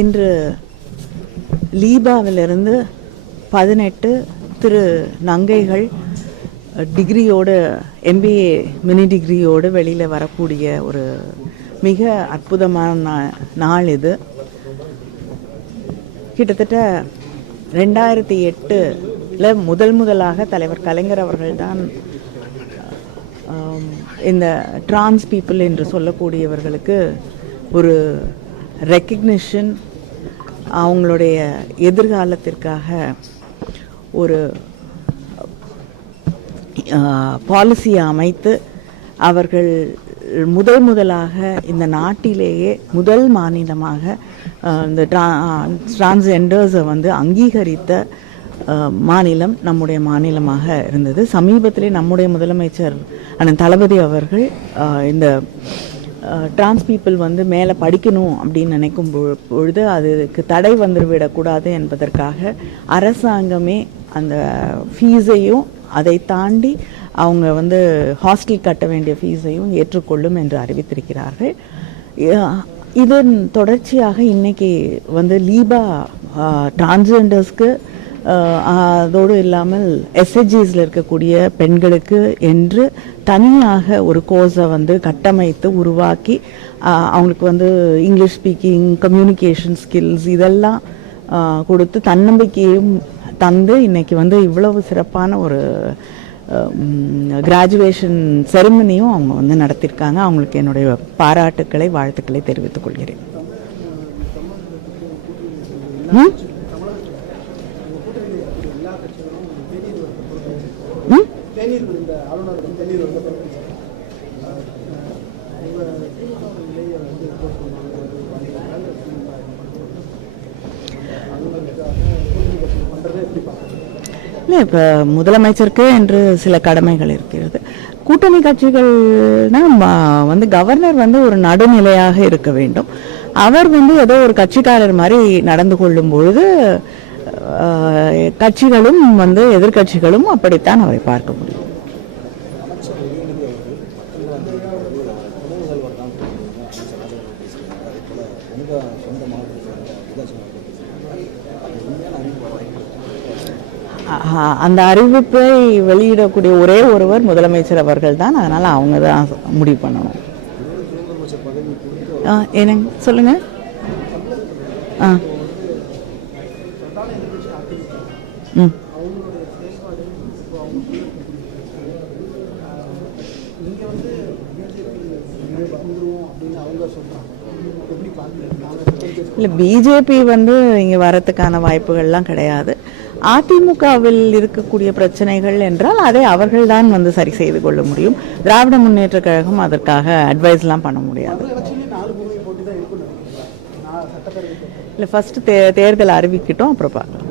இன்று லீபாவிலிருந்து 18 திரு நங்கைகள் டிகிரியோடு MBA mini டிகிரியோடு வெளியில் வரக்கூடிய ஒரு மிக அற்புதமான நாள் இது. கிட்டத்தட்ட 2008 முதலாக தலைவர் கலைஞர் அவர்கள்தான் இந்த டிரான்ஸ் பீப்புள் என்று சொல்லக்கூடியவர்களுக்கு ஒரு ரெக்கக்னிஷன், அவங்களுடைய எதிர்காலத்திற்காக ஒரு பாலிசியை அமைத்து அவர்கள் முதலாக இந்த நாட்டிலேயே முதல் மாநிலமாக இந்த டிரான்ஸ்ஜெண்டர்ஸை அங்கீகரித்த மாநிலம் நம்முடைய மாநிலமாக இருந்தது. சமீபத்திலே நம்முடைய முதலமைச்சர் அண்ணன் தளபதி அவர்கள் இந்த டிரான்ஸ் பீப்புள் மேலே படிக்கணும் அப்படின்னு நினைக்கும் பொழுது அதுக்கு தடை வந்துவிடக்கூடாது என்பதற்காக அரசாங்கமே அந்த ஃபீஸையும் அதை தாண்டி அவங்க ஹாஸ்டல் கட்ட வேண்டிய ஃபீஸையும் ஏற்றுக்கொள்ளும் என்று அறிவித்திருக்கிறார்கள். இதன் தொடர்ச்சியாக இன்னைக்கு லீபா டிரான்ஸ்ஜெண்டர்ஸ்க்கு அதோடு இல்லாமல் SHGஸில் இருக்கக்கூடிய பெண்களுக்கு என்று தனியாக ஒரு கோர்ஸை கட்டமைத்து உருவாக்கி அவங்களுக்கு இங்கிலீஷ் ஸ்பீக்கிங், கம்யூனிகேஷன் ஸ்கில்ஸ் இதெல்லாம் கொடுத்து தன்னம்பிக்கையும் தந்து இன்னைக்கு இவ்வளவு சிறப்பான ஒரு கிராஜுவேஷன் செரிமனியும் அவங்க நடத்தியிருக்காங்க. அவங்களுக்கு என்னுடைய பாராட்டுக்களை, வாழ்த்துக்களை தெரிவித்துக் கொள்கிறேன். இல்லை, இப்போ முதலமைச்சருக்கு என்று சில கடமைகள் இருக்கிறது. கூட்டணி கட்சிகள்னா கவர்னர் ஒரு நடுநிலையாக இருக்க வேண்டும். அவர் ஏதோ ஒரு கட்சிக்காரர் மாதிரி நடந்து கொள்ளும் பொழுது கட்சிகளும் எதிர்கட்சிகளும் அப்படித்தான் அவரை பார்க்க முடியும். அந்த அறிவிப்பை வெளியிடக்கூடிய ஒரே ஒருவர் முதலமைச்சர் அவர்கள் தான். அதனால அவங்க தான் முடிவு பண்ணணும். என்னங்க சொல்லுங்க. இல்லை, பிஜேபி இங்கே வரத்துக்கான வாய்ப்புகள்லாம் கிடையாது. அதிமுகவில் இருக்கக்கூடிய பிரச்சனைகள் என்றால் அதை அவர்கள்தான் சரி செய்து கொள்ள முடியும். திராவிட முன்னேற்ற கழகம் அதற்காக அட்வைஸ்லாம் பண்ண முடியாது. இல்லை, ஃபர்ஸ்ட் தேர்தல் அறிவிக்கிட்டோம், அப்புறம் பார்க்கலாம்.